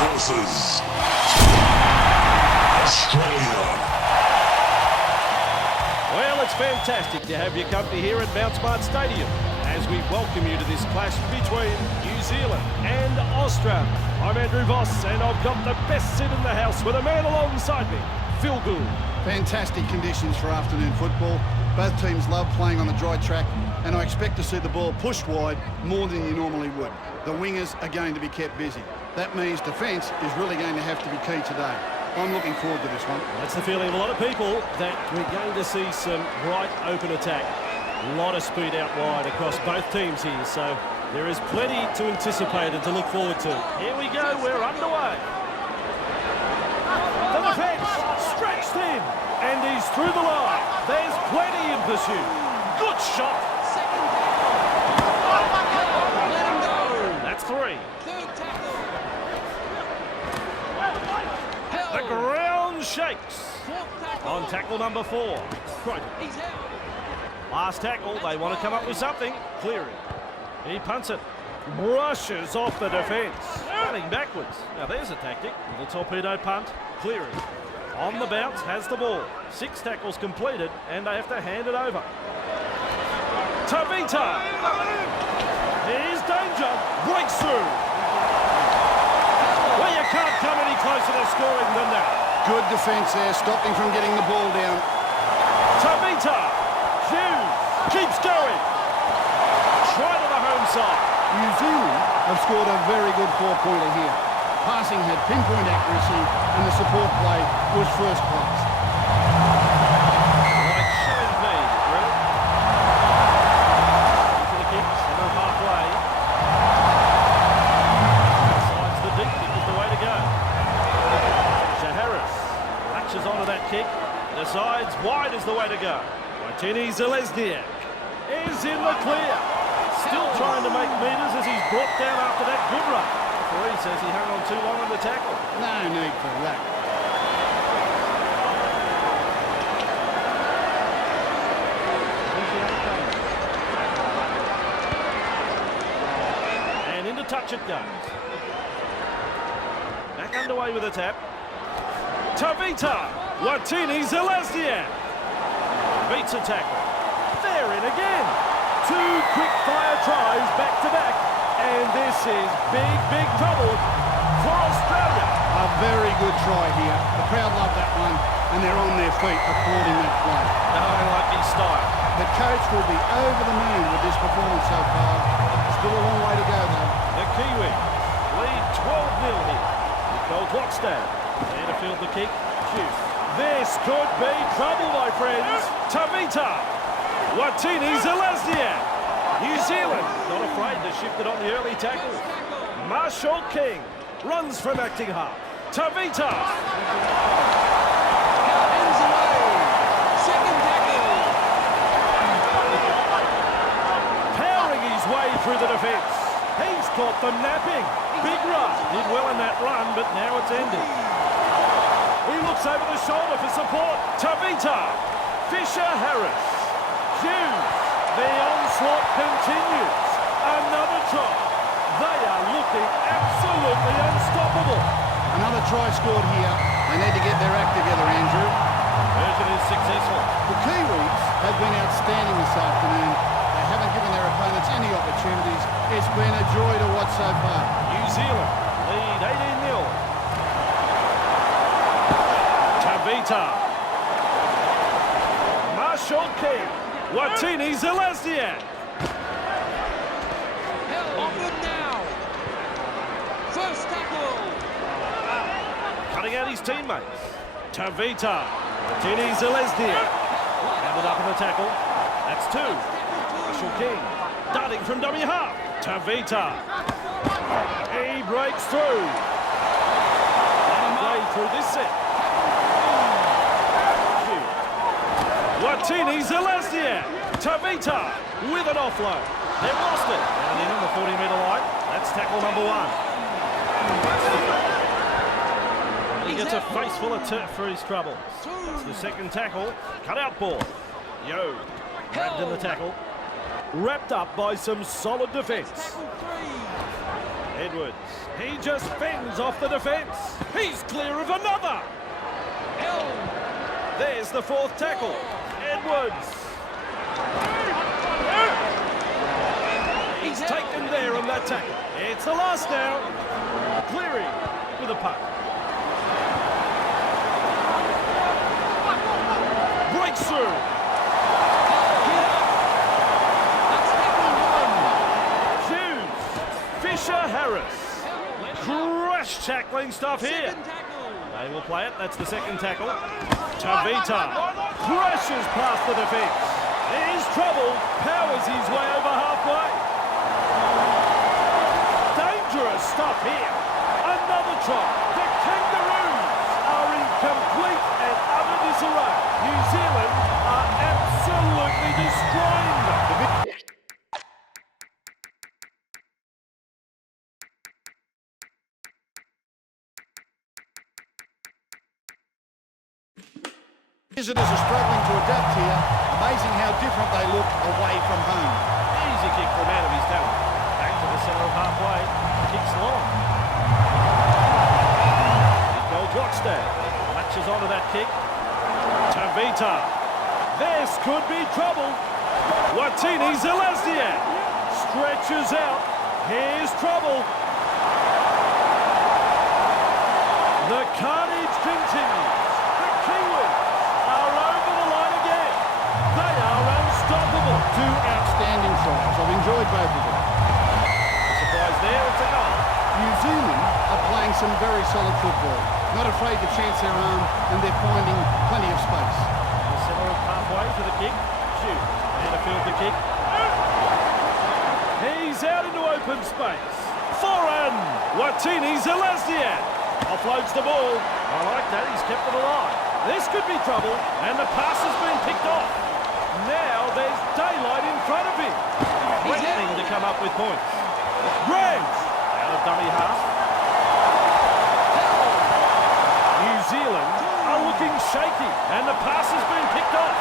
versus Australia. Well, it's fantastic to have your company here at M.A.D Stadium as we welcome you to this clash between New Zealand and Australia. I'm Andrew Voss, and I've got the best seat in the house with a man alongside me, Phil Gould. Fantastic conditions for afternoon football. Both teams love playing on the dry track, and I expect to see the ball pushed wide more than you normally would. The wingers are going to be kept busy. That means defence is really going to have to be key today. I'm looking forward to this one. That's the feeling of a lot of people, that we're going to see some right open attack. A lot of speed out wide across both teams here, so there is plenty to anticipate and to look forward to. Here we go, we're underway. The defence stretched in, and he's through the line. There's plenty in pursuit. Good shot. Let him go. That's three. Third tackle. The ground shakes. Fourth tackle. On tackle number 4. Right. He's out. Last tackle, they want to come up with something. Clearing. He punts it. Brushes off the defence. Running backwards. Now there's a tactic with a torpedo punt. Clearing. On the bounce, has the ball. 6 tackles completed, and they have to hand it over. Tavita. Here's danger. Breaks through. Well, you can't come any closer to scoring than that. Good defence there, stopping from getting the ball down. Tavita. Hughes keeps going. Try to the home side. New Zealand have scored a very good 4-pointer here. Passing had pinpoint accuracy, and the support play was first class. Like showing me, really. For the kick, center halfway. Sides the deep kick is the way to go. Shaharris latches onto that kick. Decides wide is the way to go. Martini Zelezniak is in the clear. Still trying to make metres as he's brought down after that good run. He says he hung on too long on the tackle. No need for that. And into touch it goes. Back underway with a tap. Tavita. Watini Zelezniak beats a tackle. They're in again. 2 quick-fire tries back-to-back. And this is big trouble for Australia. A very good try here. The crowd love that one, and they're on their feet applauding that play. Nothing like his style. The coach will be over the moon with this performance so far. Still a long way to go, though. The Kiwis lead 12-0 here. Nicole Blockstad there to field the kick. Shoot. This could be trouble, my friends. Tavita. Watini Zelezniak. New Zealand not afraid to shift it on the early tackle. Marshall King runs from acting half. Tavita. Hands away. Second tackle. Powering his way through the defence. He's caught them napping. Big run. Did well in that run, but now it's ended. He looks over the shoulder for support. Tavita. Fisher-Harris. Hughes. The onslaught continues. Another try. They are looking absolutely unstoppable. Another try scored here. They need to get their act together, Andrew. Version is successful. The Kiwis have been outstanding this afternoon. They haven't given their opponents any opportunities. It's been a joy to watch so far. New Zealand lead 18-0. Tavita. Marshall King. Watini Zelezniak. Hell off him now. First tackle. Cutting out his teammates. Tavita. Watini Zelezniak. Handed up in the tackle. That's 2. Marshall King. Darting from dummy half. Tavita. He breaks through. Play through this set. Watini Zelezniak. Tavita with an offload. They've lost it. And in on the 40-metre line. That's tackle number 1. And he gets a face full of turf for his troubles. It's the second tackle. Cut out ball. Yo. Grabbed in the tackle. Wrapped up by some solid defence. Edwards, he just fends off the defence. He's clear of another. There's the fourth tackle. Edwards. He's taken there on that tackle. It's the last now. Cleary with a puck. Breaks through. Harris. Crash tackling stuff here. They will play it. That's the second tackle. Tavita crashes past the defence. There's trouble. Powers his way over halfway. Dangerous stuff here. Another try. The Kangaroos are in complete and utter disarray. New Zealand are absolutely destroying them. Visitors are struggling to adapt here. Amazing how different they look away from home. Easy kick from out of his talent. Back to the centre of halfway. Kicks long. Big goal Blockstad. Latches onto that kick. Tavita. This could be trouble. Watini Zelazniak stretches out. Here's trouble. The carnage continues. The Kiwis are over the line again. They are unstoppable. Two outstanding tries. I've enjoyed both of them. Surprise there, it's a goal. New Zealand are playing some very solid football. Not afraid to chance their arm, and they're finding plenty of space. The centre of halfway to the kick. Shoot. And a field to kick. He's out into open space. Foreign. Watini Zelazniak offloads the ball. I like that. He's kept it alive. This could be trouble, and the pass has been picked off. Now there's daylight in front of him. Threatening to come up with points. Graves out of dummy half. New Zealand are looking shaky, and the pass has been picked off.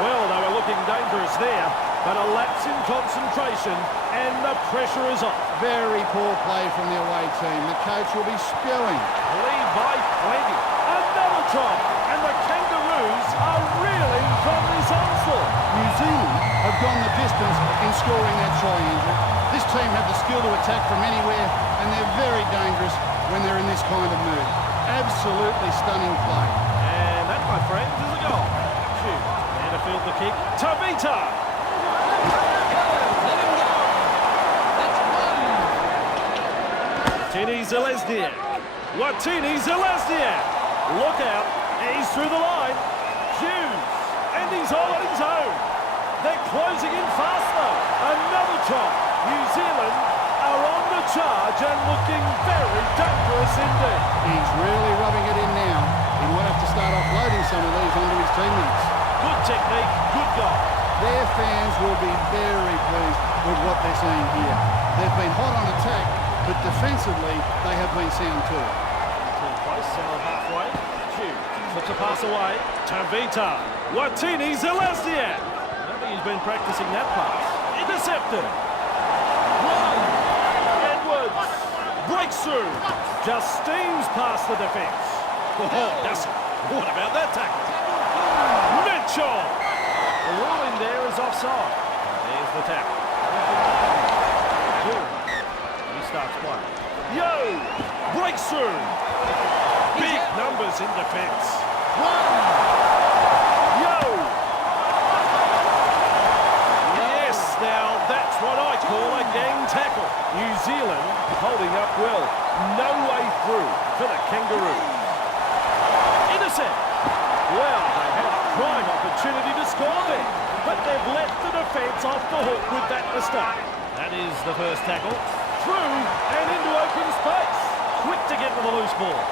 Well, they were looking dangerous there, but a lapse in concentration, and the pressure is off. Very poor play from the away team. The coach will be spewing. Lead by plenty. Another try, and the Kangaroos are reeling from this onslaught. New Zealand have gone the distance in scoring that try, Andrew. This team have the skill to attack from anywhere, and they're very dangerous when they're in this kind of mood. Absolutely stunning play. And that, my friends, is a goal. Shoot. And a field the kick. Tavita. Watini Zelazniak. Watini Zelazniak. Look out. He's through the line. Hughes. And he's all on his own. They're closing in fast though. Another try. New Zealand are on the charge and looking very dangerous indeed. He's really rubbing it in now. He might have to start offloading some of these onto his teammates. Good technique, good goal. Their fans will be very pleased with what they're seeing here. They've been hot on attack, but defensively they have been sound too. To place, centre halfway. Hughes puts a pass away. Tavita. Watini Zelazniak. I don't think he's been practicing that pass. Intercepted. Edwards breaks through. Just steams past the defence. What about that tackle? Mitchell. The ruling there is offside. There's the tackle. He starts playing. Yo! Breaks through. Big numbers in defence. Yo! Yes, now that's what I call a gang tackle. New Zealand holding up well. No way through for the Kangaroos. Intercept. Well, they had a prime opportunity to score there, but they've let the defence off the hook with that mistake. That is the first tackle. Through and into open space. Quick to get to the loose ball.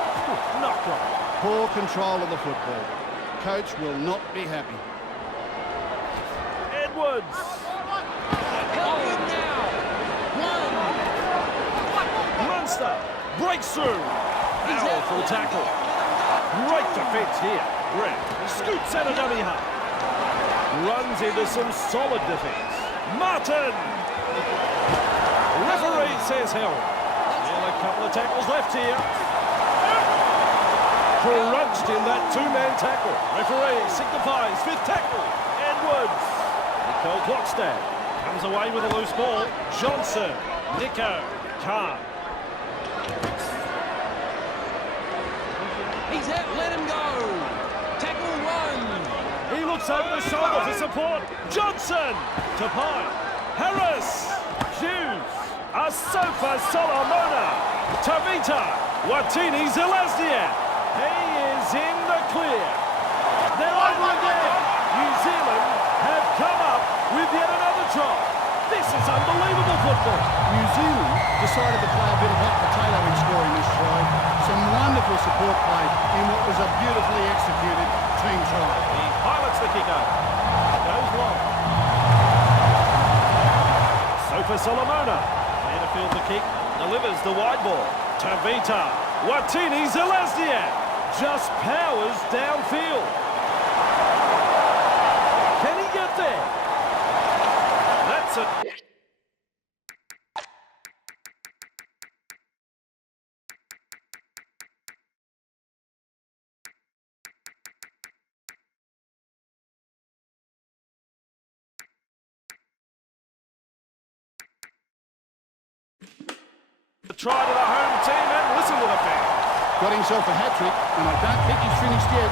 Not right. Poor control of the football. Coach will not be happy. Edwards. Munster breaks through. Powerful tackle. Great defence here. Red scoots out of dummy half. Runs into some solid defence. Martin. Referee says held. Still a couple of tackles left here. Crunched in that two-man tackle. Referee signifies fifth tackle. Edwards. Nico Clockstad comes away with a loose ball. Johnson. Nico. Khan. He's out, let him go. Tackle one. He looks over the shoulder for support. Johnson to Pine. Harris. Hughes. Asofa Solomona. Tavita. Watini Zelazniak. He is in the clear. They're over again. New Zealand have come up with yet another try. This is unbelievable football. New Zealand decided to play a bit of hot potato in scoring this try. Some wonderful support play in what was a beautifully executed team try. He pilots the kick over. Goes long. Sofa Solomona. There to field the kick. Delivers the wide ball. Tavita. Watini Zelazniak. Just powers downfield. Can he get there? That's it. Try to the home team and listen to the fans. Got himself a hat-trick, and I don't think he's finished yet.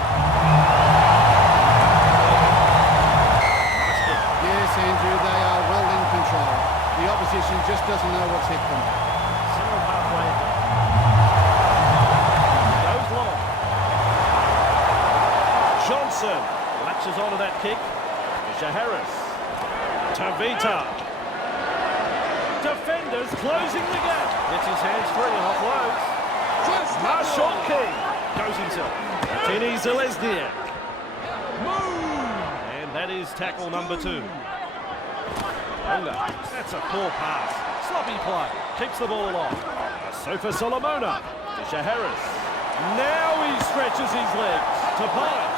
Yes, Andrew, they are well in control. The opposition just doesn't know what's hit them. Single halfway. Goes long. Johnson latches onto that kick. Fisher Harris. Tavita. Defenders closing the gap. Gets his hands free and offloads. Marshall King goes himself. Tini Zelazniak. And that is tackle number 2. That's a poor pass. Sloppy play. Keeps the ball on. Sofa Solomona. Fisher Harris. Now he stretches his legs to Pine.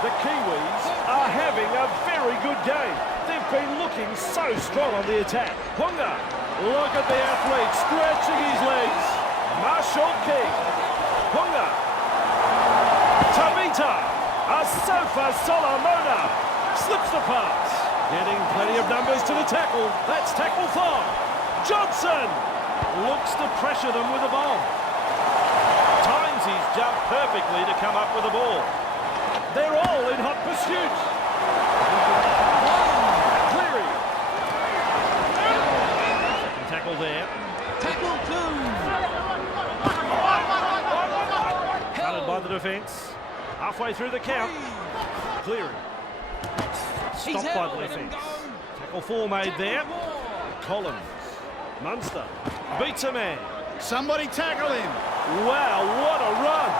The Kiwis are having a very good game. They've been looking so strong on the attack. Hunga. Look at the athlete stretching his legs. Marshall King. Hunga. Tavita. Asofa Solomona. Slips the pass. Getting plenty of numbers to the tackle. That's tackle 5. Johnson looks to pressure them with a bomb. Times his jump perfectly to come up with the ball. They're all in hot pursuit. Cleary. Second tackle there. Tackle 2. Counted by the defence. Halfway through the count. Cleary. Stopped by the defence. Tackle 4 made there. Collins. Munster. Beats a man. Somebody tackle him. Wow, what a run.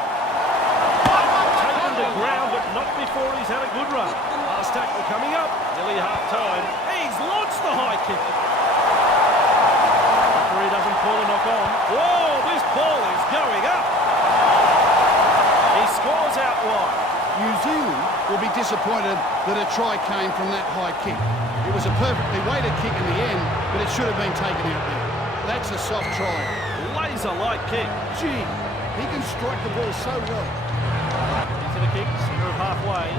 Taken to ground, but not before he's had a good run. Last tackle coming up. Nearly half time. He's launched the high kick. Referee doesn't call a knock on. Whoa, this ball is going up. He scores out wide. New Zealand will be disappointed that a try came from that high kick. It was a perfectly weighted kick in the end, but it should have been taken out there. That's a soft try. Laser-like kick. Gee, he can strike the ball so well. Into the kick, centre of halfway.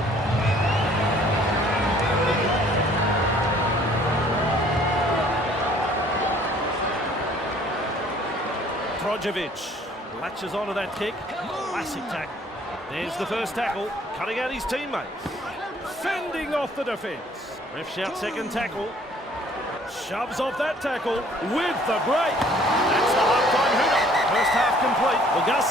Trojovic latches onto that kick. Classic tackle. There's the first tackle, cutting out his teammates. Fending off the defence. Ref shouts second tackle. Shoves off that tackle with the break. That's the half-time hooter. First half complete. Well, Gus,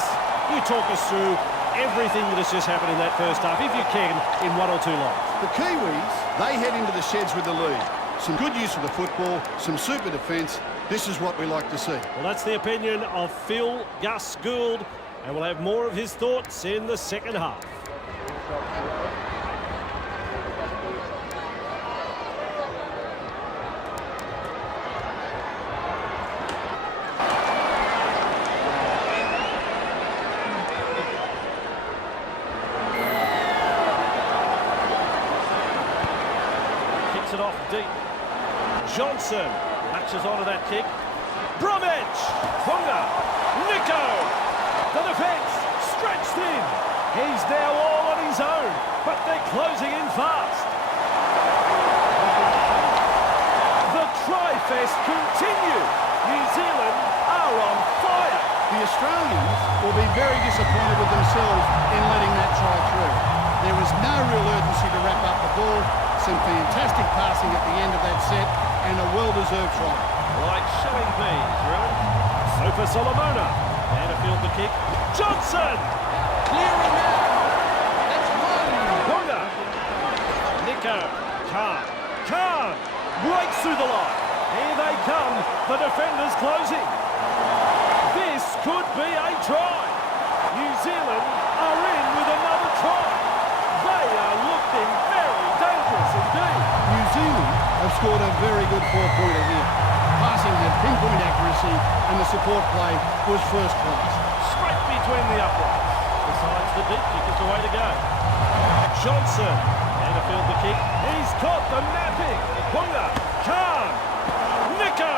you talk us through everything that has just happened in that first half, if you can, in 1 or 2 lines. The Kiwis, they head into the sheds with the lead. Some good use of the football, some super defence. This is what we like to see. Well, that's the opinion of Phil Gus Gould, and we'll have more of his thoughts in the second half. Kicks it off deep. Johnson latches onto that kick. Bromwich. Hunga. Nico. The defence stretched in. He's now all on his own, but they're closing in fast. The try-fest continues. New Zealand are on fire. The Australians will be very disappointed with themselves in letting that try through. There was no real urgency to wrap up the ball, some fantastic passing at the end of that set, and a well-deserved try. Like shelling peas, really. Sofa Solomona. And to field the kick. Johnson! Clearing now. That's one. Hunga. Nico. Khan. Breaks through the line. Here they come. The defenders closing. This could be a try. New Zealand are in with another try. They are looking very dangerous indeed. New Zealand have scored a very good four-pointer here. Passing had pinpoint accuracy and the support play was first class. Straight between the uprights. Besides the deep kick is the way to go. Johnson. And to field the kick. He's caught the napping. Hunga. Khan. Nico.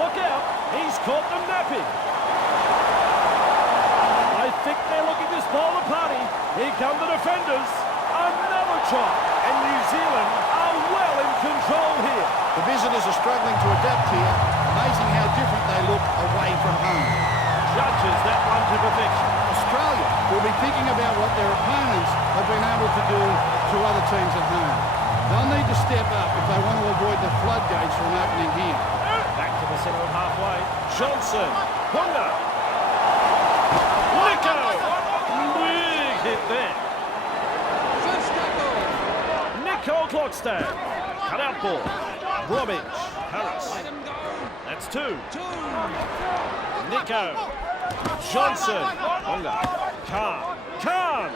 Look out. He's caught them napping. I think they're looking to spoil the party. Here come the defenders. Another try. And New Zealand are well in control here. The visitors are struggling to adapt here. Amazing how different they look away from home. Judges that one to perfection. Australia will be thinking about what their opponents have been able to do to other teams at home. They'll need to step up if they want to avoid the floodgates from opening here. Back to the centre of halfway. Johnson. Hunga. Nico. Big hit there. First tackle. Nico Clockstad. Cut out ball. Bromwich. Harris. Let him go. That's two. Two. Nico. Johnson. Hunga. Khan.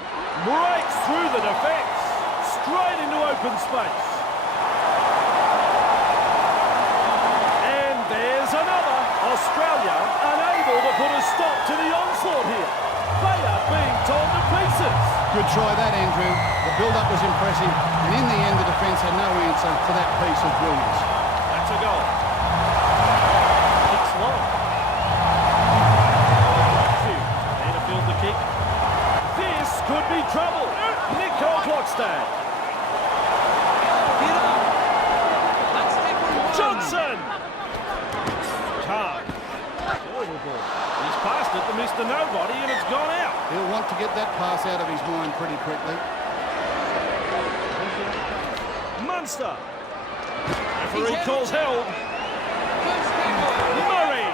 Breaks through the defence. Straight into open space. And there's another. Australia unable to put a stop to the onslaught here. They are being torn to pieces. Good try that, Andrew. The build-up was impressive, and in the end, the defence had no answer to that piece of brilliance. That's a goal. Kicks long. There to field the kick. This could be trouble. Nico Clockstad. Get up. Let's take one. Johnson. Khan. Terrible ball. He's passed it to Mr. Nobody and it's gone out. He'll want to get that pass out of his mind pretty quickly. Munster. Referee calls held. First tackle. Murray.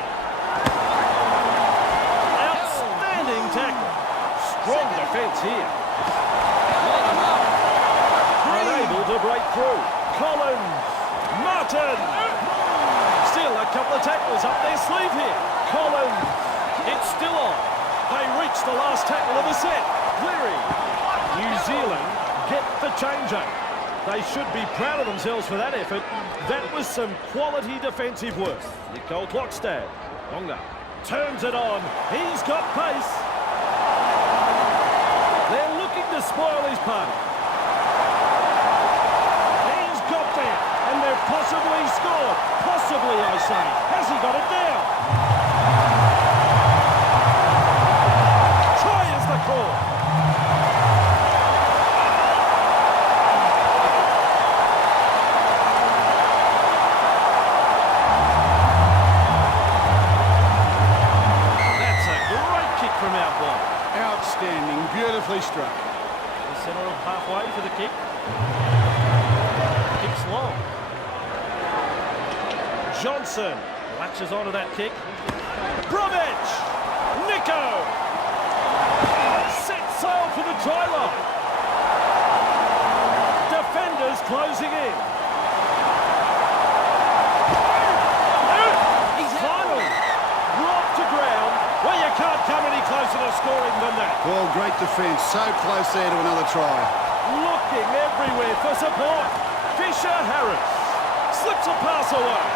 Outstanding tackle. Strong defence here. Let him up. Unable to break through. Collins. Martin. Still a couple of tackles up their sleeve here. Collins. It's still on. They reach the last tackle of the set. Cleary. New Zealand get the change-up. They should be proud of themselves for that effort. That was some quality defensive work. Nicole Clockstad. Longa. Turns it on. He's got pace. They're looking to spoil his party. He's got there. And they've possibly scored. Possibly, I say. Has he got it down? Try is the call. That's a great kick from out wide. Outstanding, beautifully struck. The centre of halfway for the kick. Kicks long. Johnson latches onto that kick. Bromwich! Nico! Set sail for the try line. Defenders closing in. He's finally brought to ground. Well, you can't come any closer to scoring than that. Well, great defence. So close there to another try. Looking everywhere for support. Fisher Harris slips a pass away.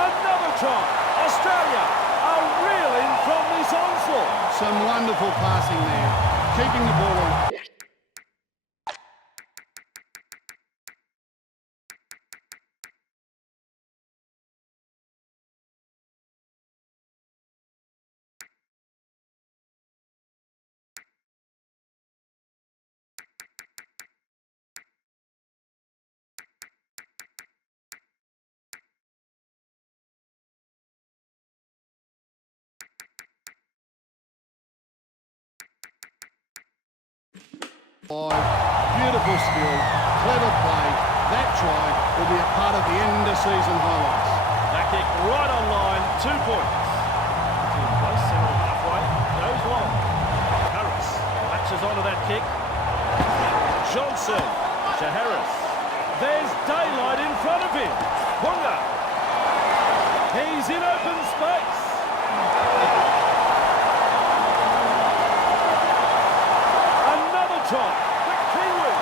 Another try. Australia are reeling from this onslaught. Some wonderful passing there. Keeping the ball Beautiful skill, clever play. That try will be a part of the end of season highlights. That kick right on line, 2 points. Too close, centre halfway, goes long. Harris latches onto that kick. Johnson to Harris. There's daylight in front of him. Wonga. He's in open space. Another try. The Kiwis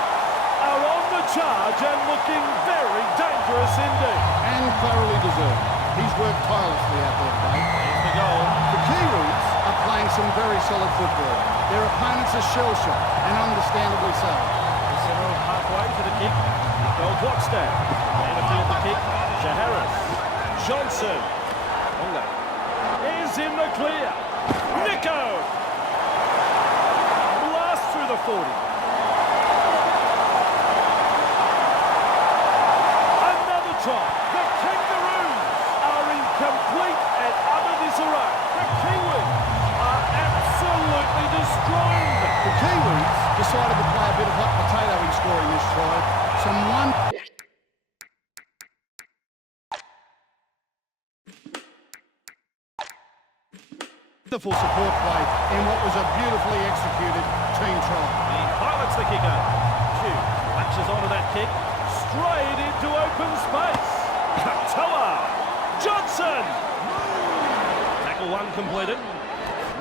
are on the charge and looking very dangerous indeed. And thoroughly deserved. He's worked tirelessly out there today. Here's the goal. The Kiwis are playing some very solid football. Their opponents are shell-shocked, and understandably so. Centre halfway for the kick. Goal Blockstad. And a field the kick. Harris. Johnson. Wonga is in the clear. Nico. Blast through the 40. Another try. The Kangaroos are in complete and utter disarray. The Kiwis are absolutely destroyed. The Kiwis decided to play a bit of hot potato in scoring this try. Some wonderful support play in what was a beautifully executed team try. He pilots the kicker. Hugh latches onto that kick. Straight into open space. Katoa. Johnson. Tackle 1 completed.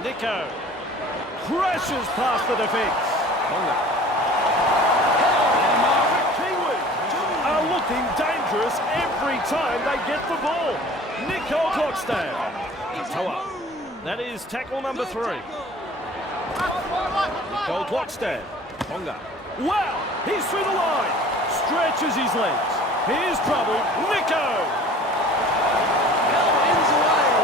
Nico crashes past the defence. The Kiwis are looking dangerous every time they get the ball. Nico Klokstad. Katoa. That is tackle number 3. Nicole Klokstad. Wonga. Wow! He's through the line. Stretches his legs. Here's trouble. Nico!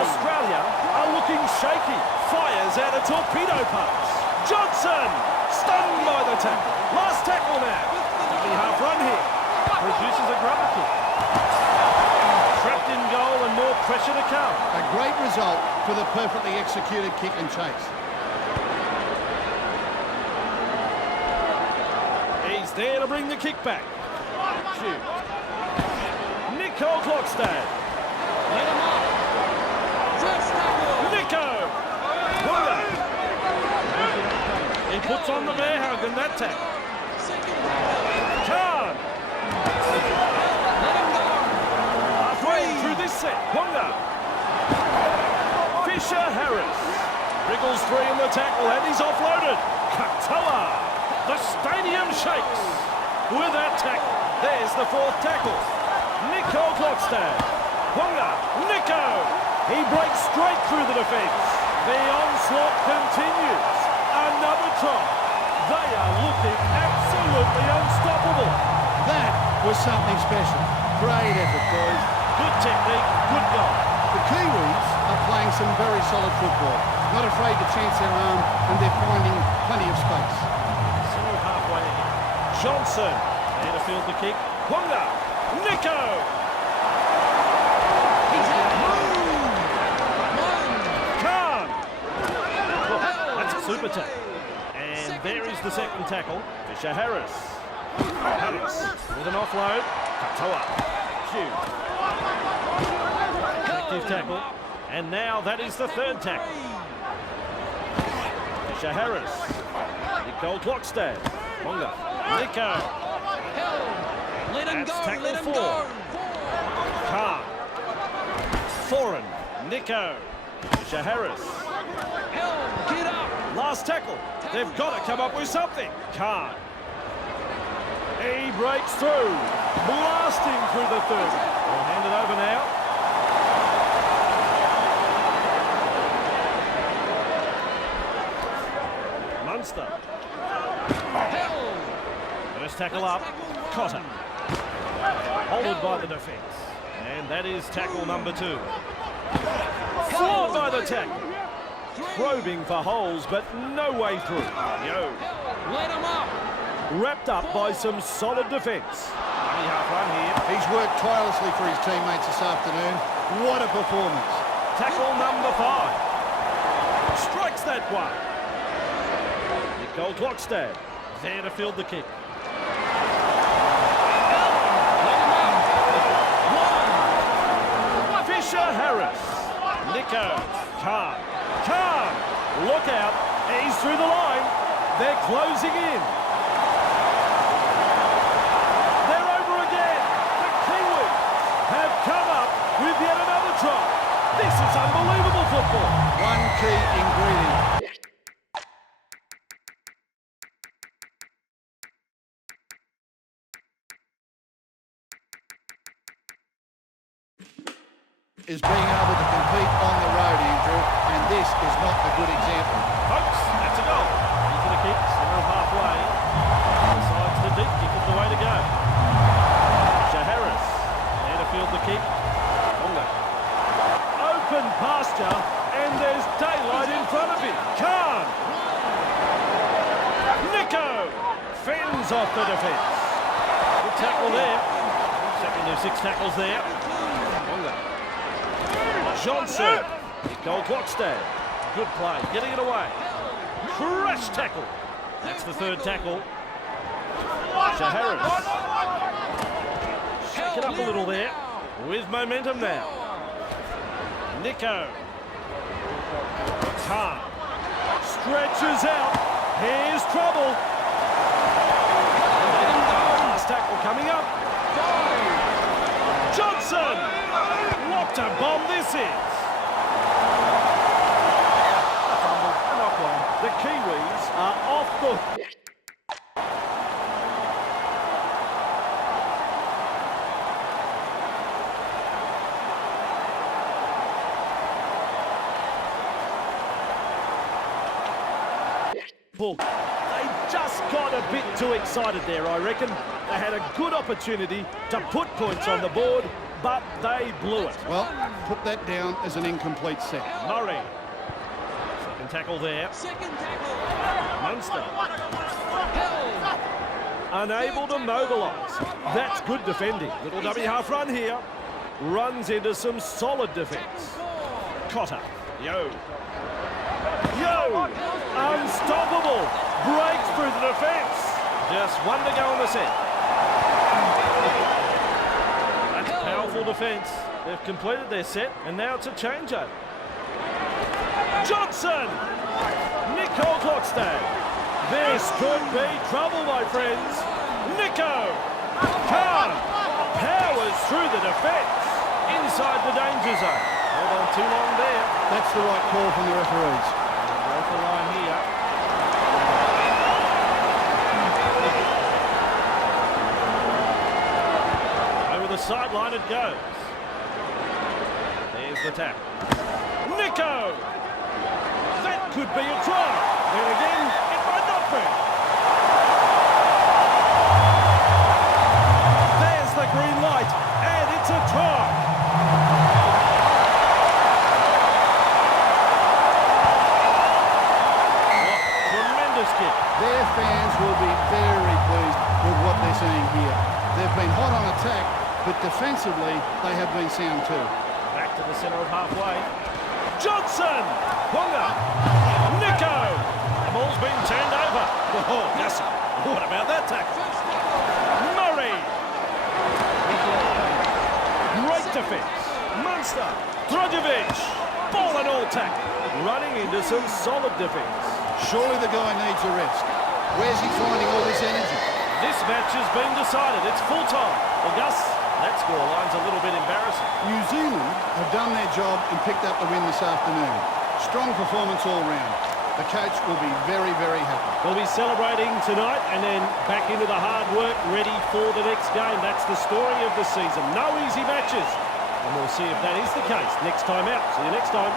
Australia are looking shaky. Fires out a torpedo pass. Johnson! Stunned by the tackle. Last tackle now. Dummy half run here. Produces a grubber kick. Trapped in goal and more pressure to come. A great result for the perfectly executed kick and chase. He's there to bring the kick back. Shoot. Nicole Klokstad. Let him up. First tackle. Nico! Wonga. He puts on the bear hug in that tackle. Second tackle. Khan. Let him go. Halfway through this set. Wonga. Fisher Harris. Wriggles 3 in the tackle and he's offloaded. Katoa. The stadium shakes with that tackle. There's the 4th tackle. Nico Klokstad. Wonga. Nico. He breaks straight through the defence. The onslaught continues. Another try. They are looking absolutely unstoppable. That was something special. Great effort, boys. Good technique, good goal. The Kiwis are playing some very solid football. Not afraid to chance their arm, and they're finding plenty of space. Centre halfway ahead. Johnson. There to field the kick. Wonga. Nico. He's out. Move. Khan. That's a super tackle. And there is the 2nd tackle. Fisher Harris. Harris with an offload. Katoa. Hugh. Active tackle. And now that is the 3rd tackle. Fisher Harris. Nicole Klokstad. Wonga. Nico. Let him That's go. tackle Let him 4. go. Khan. Foreign. Nico. Fisher Harris. Get up. Last tackle. They've got to come up with something. Khan. He breaks through. Blasting through the 30. We'll hand it over now. Munster. First tackle up. Cotter. Holded by the defence. And that is tackle number 2. Floored by the tackle. Probing for holes, but no way through. Yo. Let him up. Wrapped up by some solid defence. Dummy half run here. He's worked tirelessly for his teammates this afternoon. What a performance. Tackle number 5. Strikes that one. Nicole Klokstad. There to field the kick. Fisher Harris. Nico. Khan. Look out. He's through the line. They're closing in. They're over again. The Kiwis have come up with yet another try. This is unbelievable football. One key ingredient. Is being able to compete on the road, Andrew, and this is not a good example. Folks, that's a goal. Into the kick, center of halfway. Decides the deep kick is the way to go. Harris, there to field the kick. Bonga. Open pasture, and there's daylight in front of him. Khan. Nico fends off the defence. Good tackle there. Second of 6 tackles there. Bonga. Johnson. Goal clock stand. Good play. Getting it away. Crash tackle. That's the 3rd tackle. Harris. Shake it up a little there. With momentum now. Nico. Khan. Stretches out. Here's trouble. Last tackle coming up. Johnson. What a bomb this is! The Kiwis are off the... They just got a bit too excited there, I reckon. They had a good opportunity to put points on the board, but they blew it. Well, put that down as an incomplete set. Murray. Second tackle there. Munster. Unable to mobilise. That's good defending. Little dummy half run here. Runs into some solid defence. Cotter. Yo. Unstoppable. Breaks through the defence. Just one to go on the set. That's powerful defence. They've completed their set, and now it's a changeover. Johnson! Nicole Clockstone. This could be trouble, my friends. Nico! Khan powers through the defence. Inside the danger zone. Hold on too long there. That's the right call from the referees. Go for line here. Over the sideline it goes. There's the tap. Nico! That could be a try. Then again, it might not be. There's the green light, and it's a try. What tremendous kick. Their fans will be very pleased with what they're seeing here. They've been hot on attack, but defensively, they have been sound too. Back to the centre of halfway. Johnson! Ponga! Nico! The ball's been turned over. Oh, yes. What about that tackle? Murray! Great defence. Munster! Drogovic! Ball and all tackle. Running into some solid defence. Surely the guy needs a rest. Where's he finding all this energy? This match has been decided. It's full time. Well, Gus, that scoreline's a little bit embarrassing. New Zealand have done their job and picked up the win this afternoon. Strong performance all round. The coach will be very, very happy. We'll be celebrating tonight and then back into the hard work, ready for the next game. That's the story of the season. No easy matches. And we'll see if that is the case next time out. See you next time.